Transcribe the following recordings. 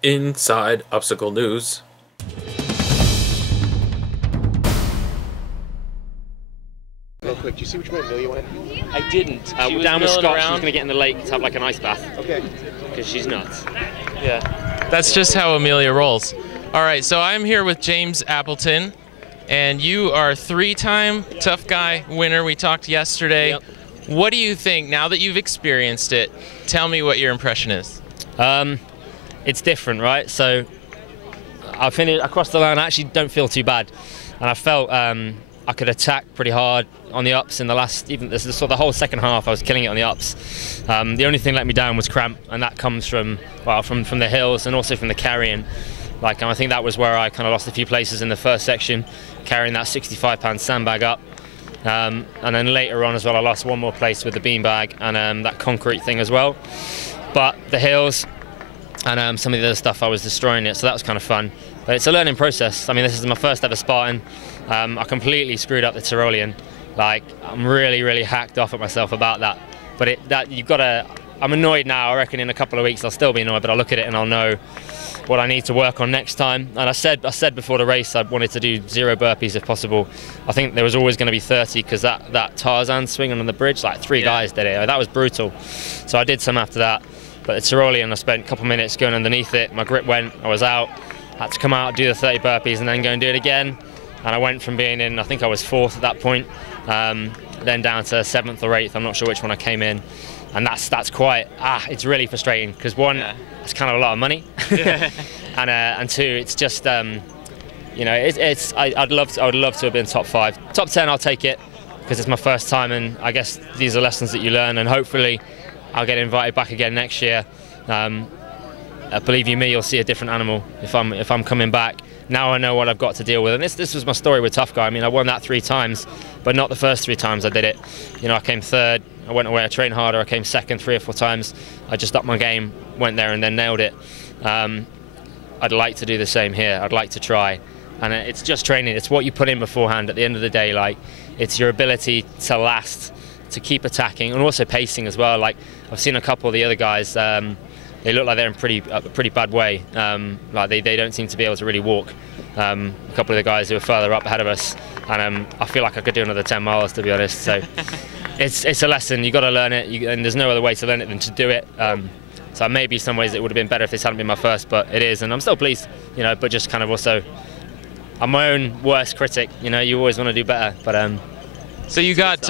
Inside Obstacle News. Real quick, do you see which way Amelia went? I didn't. She was Down with milling Scott, around. she's going to get in the lake to have like an ice bath. Okay. Because she's nuts. Yeah, that's just how Amelia rolls. All right, so I'm here with James Appleton, and you are three-time Tough Guy winner. We talked yesterday. Yep. What do you think, now that you've experienced it, tell me what your impression is. It's different, right? So I finished across the line. I actually don't feel too bad, and I felt I could attack pretty hard on the ups in the last, even this sort of the whole second half. I was killing it on the ups. The only thing that let me down was cramp, and that comes from the hills and also from the carrying. Like, I think that was where I kind of lost a few places in the first section, carrying that 65-pound sandbag up. And then later on as well, I lost one more place with the beanbag and that concrete thing as well. But the hills and some of the other stuff, I was destroying it, so that was kind of fun. But it's a learning process. I mean, this is my first ever Spartan. I completely screwed up the Tyrolean. Like, I'm really hacked off at myself about that. But I'm annoyed now. I reckon in a couple of weeks I'll still be annoyed, but I'll look at it and I'll know what I need to work on next time. And I said before the race I wanted to do 0 burpees if possible. I think there was always going to be 30 because that Tarzan swinging on the bridge, like 3 guys did it. That was brutal. So I did some after that. But the Tyrolean, I spent a couple of minutes going underneath it. My grip went, I was out. Had to come out, do the 30 burpees and then go and do it again. And I went from being in, I think I was 4th at that point, then down to 7th or 8th. I'm not sure which one I came in. And that's quite, it's really frustrating because one, it's kind of a lot of money. and two, it's just, you know, I would love to have been top 5. Top 10, I'll take it because it's my first time, and I guess these are lessons that you learn, and hopefully I'll get invited back again next year. Believe you me, you'll see a different animal if I'm coming back. Now I know what I've got to deal with, and this was my story with Tough Guy. I mean, I won that 3 times, but not the first 3 times I did it. You know, I came 3rd, I went away, I trained harder, I came 2nd 3 or 4 times. I just upped my game, went there and then nailed it. I'd like to do the same here. I'd like to try, and it's just training. It's what you put in beforehand. At the end of the day, like, it's your ability to last, to keep attacking, and also pacing as well. Like, I've seen a couple of the other guys. They look like they're in a pretty bad way. Like they don't seem to be able to really walk. A couple of the guys who are further up ahead of us, and I feel like I could do another 10 miles, to be honest. So it's a lesson. You got to learn it, and there's no other way to learn it than to do it. So maybe in some ways it would have been better if this hadn't been my first, but it is, and I'm still pleased. You know, but just kind of also, I'm my own worst critic. You know, you always want to do better, but. So you got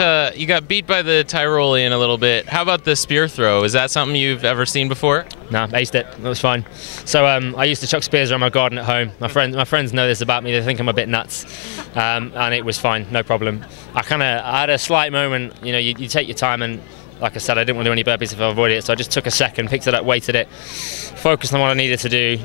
beat by the Tyrolean a little bit. How about the spear throw? Is that something you've ever seen before? No, aced it. It was fine. So I used to chuck spears around my garden at home. My friends know this about me. They think I'm a bit nuts, and it was fine, no problem. I had a slight moment. You know, you take your time, and like I said, I didn't want to do any burpees if I avoided it. So I just took a second, picked it up, weighted it, focused on what I needed to do,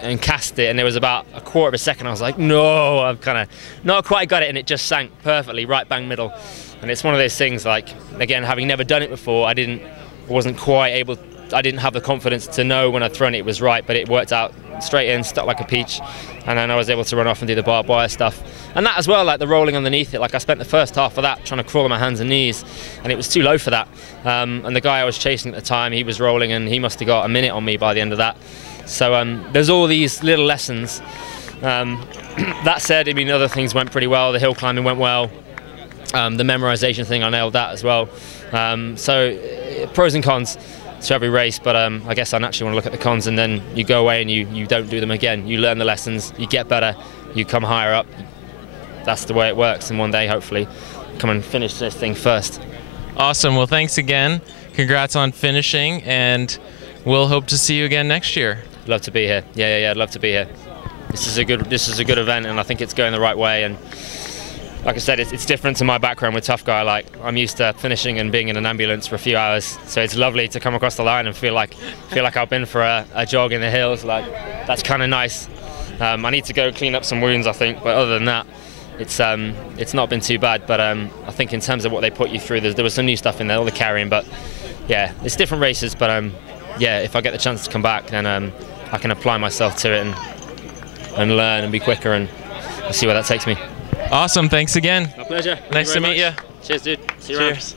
and cast it, and there was about a quarter of a second I was like, no, I've kind of not quite got it, and it just sank perfectly, right bang middle. And it's one of those things, like, again, having never done it before, I didn't have the confidence to know when I'd thrown it was right, but it worked out straight in, stuck like a peach, and then I was able to run off and do the barbed wire stuff. And that as well, like the rolling underneath it, like I spent the first half of that trying to crawl on my hands and knees, and it was too low for that. And the guy I was chasing at the time, he was rolling, and he must have got a minute on me by the end of that. So there's all these little lessons. That said, I mean, other things went pretty well. The hill climbing went well. The memorization thing, I nailed that as well. So pros and cons to every race, but I guess I naturally want to look at the cons, and then you go away and you don't do them again. You learn the lessons, you get better, you come higher up. That's the way it works, and one day, hopefully, come and finish this thing first. Awesome. Well, thanks again. Congrats on finishing, and we'll hope to see you again next year. Love to be here. Yeah, I'd love to be here. This is a good event, and I think it's going the right way. And like I said, it's different to my background with Tough Guy. Like, I'm used to finishing and being in an ambulance for a few hours, so it's lovely to come across the line and feel like I've been for a jog in the hills. Like, that's kind of nice. I need to go clean up some wounds, I think, but other than that, it's not been too bad. But I think in terms of what they put you through, there was some new stuff in there, all the carrying. But yeah, it's different races. But yeah, if I get the chance to come back, then I can apply myself to it and learn and be quicker, and we'll see where that takes me. Awesome, thanks again. My pleasure. Nice to meet you. Cheers, dude. See you around.